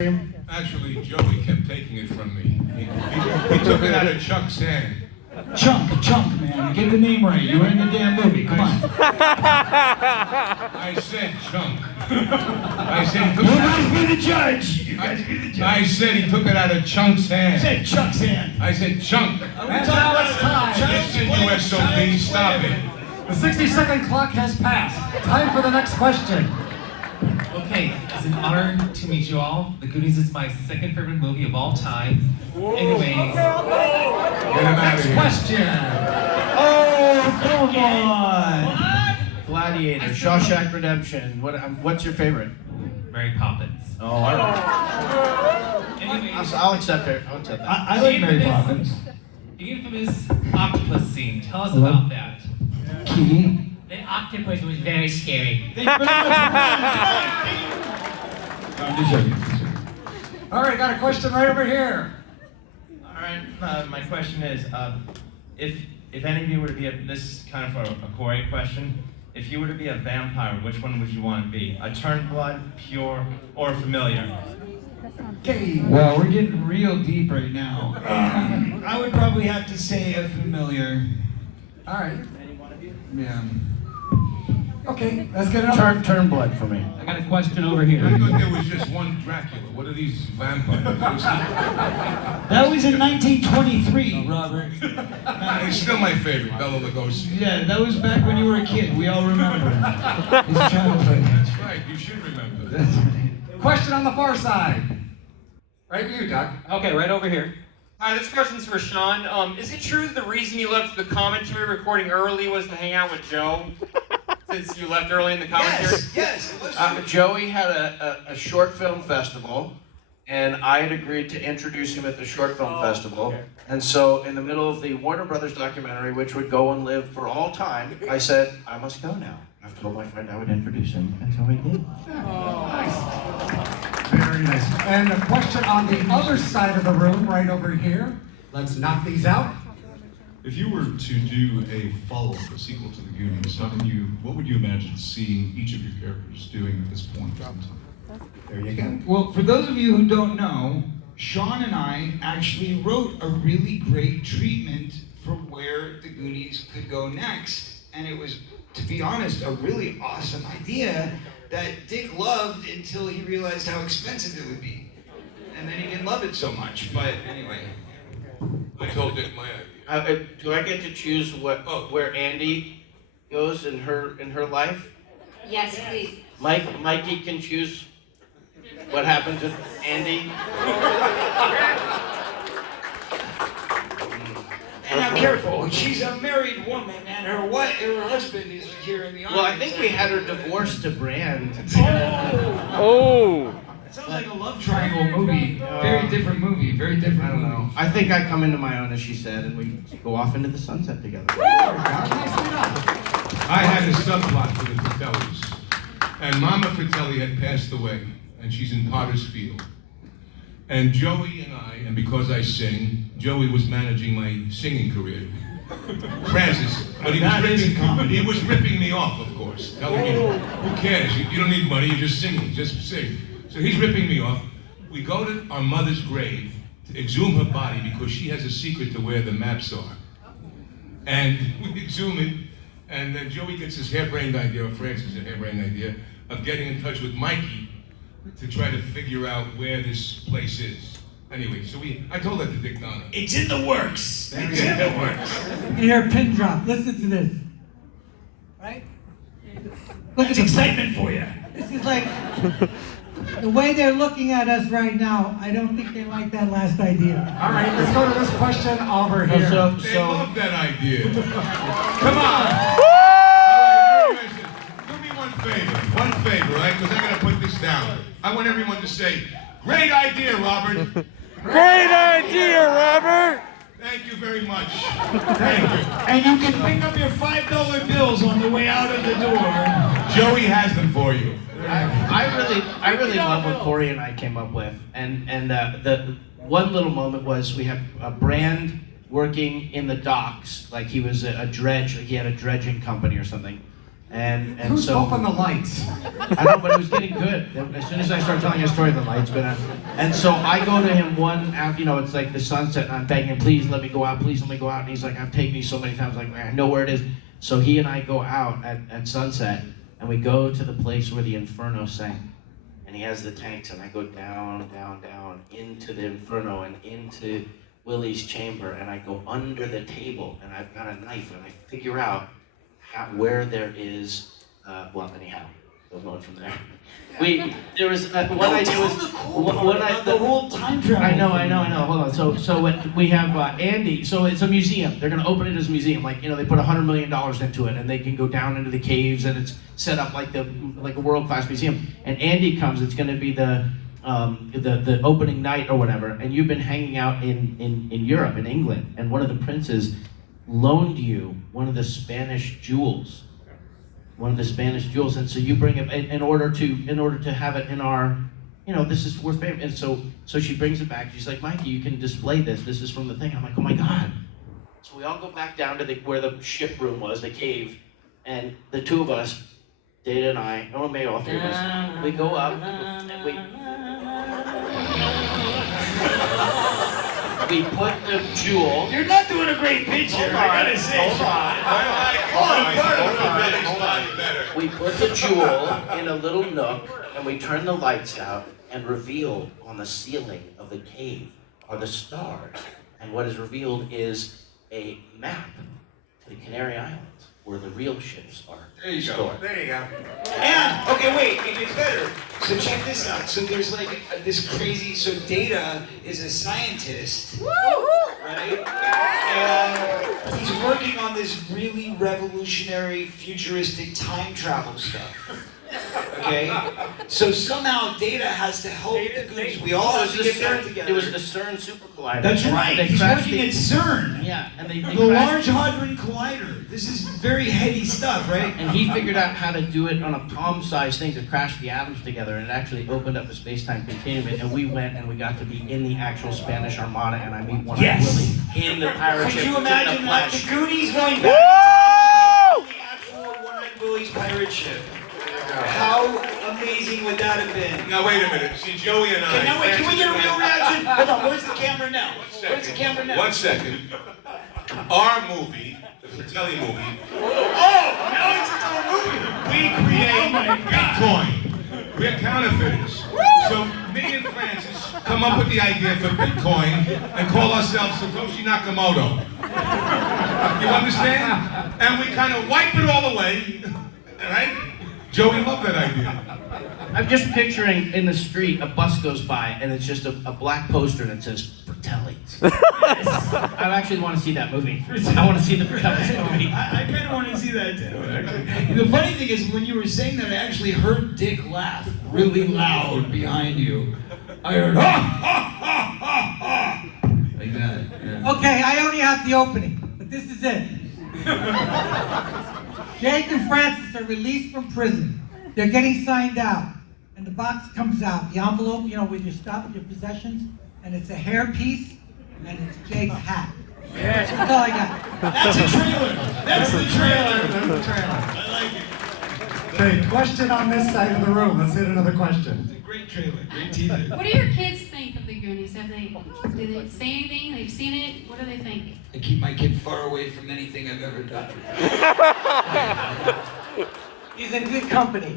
Actually, Joey kept taking it from me. He took it out of Chuck's hand. Chunk, man. Get the name right. You were in the damn movie. Come on. I said Chunk. I said he took You it guys out. be the judge. You guys be the judge. I said he took it out of Chunk's You hand. said Chuck's hand. I said Chunk. And now it's time. Listen, you SOB, stop it. The 60-second clock has passed. Time for the next question. Okay, it's an honor to meet you all. The Goonies is my second favorite movie of all time. Anyways, Get him out of Next here. question. Oh, come on. Gladiator, Shawshank Redemption. What's your favorite? Mary Poppins. Oh, all right. Anyways, I'll accept it. I'll accept that. I like Mary Poppins. the infamous octopus scene. Tell us about that. Key. The octopus was very scary. I'm just joking. All right, got a question right over here. All right, my question is, if any of you were to be this is kind of a Corey question. If you were to be a vampire, which one would you want to be? A turned blood, pure, or familiar? Okay. Well, we're getting real deep right now. I would probably have to say a familiar. All right. Yeah. Okay, let's get it on. Turn blood for me. I got a question over here. I thought there was just one Dracula. What are these vampires? That was in 1923, Robert. He's still my favorite, Bela Lugosi. Yeah, that was back when you were a kid. We all remember. His childhood. That's right, you should remember that. Question on the far side. Right to you, Doug. Okay, right over here. Hi, this question's for Sean. Is it true that the reason you left the commentary recording early was to hang out with Joe? Since you left early in the commentary? Yes. Joey had a short film festival, and I had agreed to introduce him at the short film festival. Okay. And so, in the middle of the Warner Brothers documentary, which would go and live for all time, I said, I must go now. I've told my friend I would introduce him, and so I did. Very nice. And a question on the other side of the room, right over here. Let's knock these out. If you were to do a follow-up, a sequel to the Goonies, what would you imagine seeing each of your characters doing at this point? There you go. Well, for those of you who don't know, Sean and I actually wrote a really great treatment for where the Goonies could go next. And it was, to be honest, a really awesome idea that Dick loved until he realized how expensive it would be. And then he didn't love it so much, but anyway. I told Dick my idea. Do I get to choose where Andy goes in her life? Yes, please. Mikey can choose what happens with Andy. And now careful, she's a married woman and her husband is here in the audience. Well, I think we had her divorced to Brand. Oh! It sounds like a love triangle movie. Very different movie, very different I don't movie. know. I think I come into my own, as she said, and we go off into the sunset together. I had a subplot for the Fratellis. And Mama Fratelli had passed away, and she's in Potter's Field. And Joey and I, and because I sing, Joey was managing my singing career. Francis, but he was ripping me off, of course. Telling me, who cares? You don't need money, you're just singing, just sing. So he's ripping me off. We go to our mother's grave to exhume her body because she has a secret to where the maps are. And we exhume it, and then Joey gets his harebrained idea, or Francis a harebrained idea, of getting in touch with Mikey to try to figure out where this place is. Anyway, so I told that to Dick Donner. It's in the works. It's in the works. You hear a pin drop. Listen to this. Right? Look That's at excitement for you. this is like the way they're looking at us right now. I don't think they like that last idea. All right, let's go to this question over here. They love that idea. Come on. Do me one favor, right? Because I gotta put this down. I want everyone to say, great idea, Robert. Great idea, Robert! Thank you very much. Thank you. And you can pick up your $5 bills on the way out of the door. Joey has them for you. I really love what Corey and I came up with, and the one little moment was we have a Brand working in the docks, like he was a dredge, like he had a dredging company or something, And Who's so open the lights? I know, but it was getting good. As soon as I start telling a story, the light's gonna. And so I go to him it's like the sunset, and I'm begging him, please let me go out, please let me go out. And he's like, I've taken you so many times, like, I know where it is. So he and I go out at sunset, and we go to the place where the Inferno sank. And he has the tanks, and I go down, down, down into the Inferno and into Willie's chamber, and I go under the table, and I've got a knife, and I figure out where there is, anyhow, we'll go on from there. There was, what I do is, the whole time travel. I know, hold on. So when we have Andy, so it's a museum. They're gonna open it as a museum. Like, they put $100 million into it, and they can go down into the caves, and it's set up like a world-class museum. And Andy comes, it's gonna be the opening night or whatever, and you've been hanging out in Europe, in England, and one of the princes loaned you one of the Spanish jewels. And so you bring it in order to have it in our, we're famous. And so she brings it back. She's like, Mikey, you can display this. This is from the thing. I'm like, oh my God. So we all go back down to where the ship room was, the cave, and the two of us, Data and I, or maybe all three of us, we go up and we put the jewel. You're not doing a great pitch here, I gotta say. We put the jewel in a little nook, and we turn the lights out, and revealed on the ceiling of the cave are the stars. And what is revealed is a map to the Canary Islands, where the real ships are stored. There you go. And, okay, wait, it gets better. So check this out. So there's this crazy, so Data is a scientist, right? And he's working on this really revolutionary, futuristic time travel stuff. Okay? So somehow Data has to help the Goonies. We all have to get back together. It was the CERN Super Collider. That's right. He's working at CERN. Yeah, and they The Large Hadron Collider. This is very heady stuff, right? And he figured out how to do it on a palm-sized thing to crash the atoms together, and it actually opened up a space-time continuum. And we went and we got to be in the actual Spanish Armada, and I meet one of Willie in the pirate ship. Could you in the imagine that? flesh. The Goonies going back to the actual One-Eyed Willie's pirate ship. How amazing would that have been? Now wait a minute. See, Joey and I. Can we get a real reaction? Hold on, where's the camera now? Where's the camera now? 1 second. Our movie, the Fratelli movie. Oh, now it's its own movie. We create Bitcoin. We're counterfeiters. So me and Francis come up with the idea for Bitcoin and call ourselves Satoshi Nakamoto. You understand? And we kind of wipe it all away, right? Joey loved that idea. I'm just picturing in the street, a bus goes by, and it's just a black poster that says Fratellis. I actually want to see that movie. I want to see the Fratellis movie. I kind of want to see that too, actually. The funny thing is, when you were saying that, I actually heard Dick laugh really loud behind you. I heard, ha, ha, ha, ha, ha. Like that. Yeah. Okay, I only have the opening, but this is it. Jake and Francis are released from prison. They're getting signed out. And the box comes out, the envelope, with your stuff, your possessions, and it's a hairpiece, and it's Jake's hat. That's all I got. That's a trailer. That's the trailer. That's the trailer. I like it. Okay, question on this side of the room. Let's hit another question. It's a great trailer. Great teaser. What do your kids think of the Goonies? Do they say anything? They've seen it? What do they think? I keep my kid far away from anything I've ever done. He's in good company.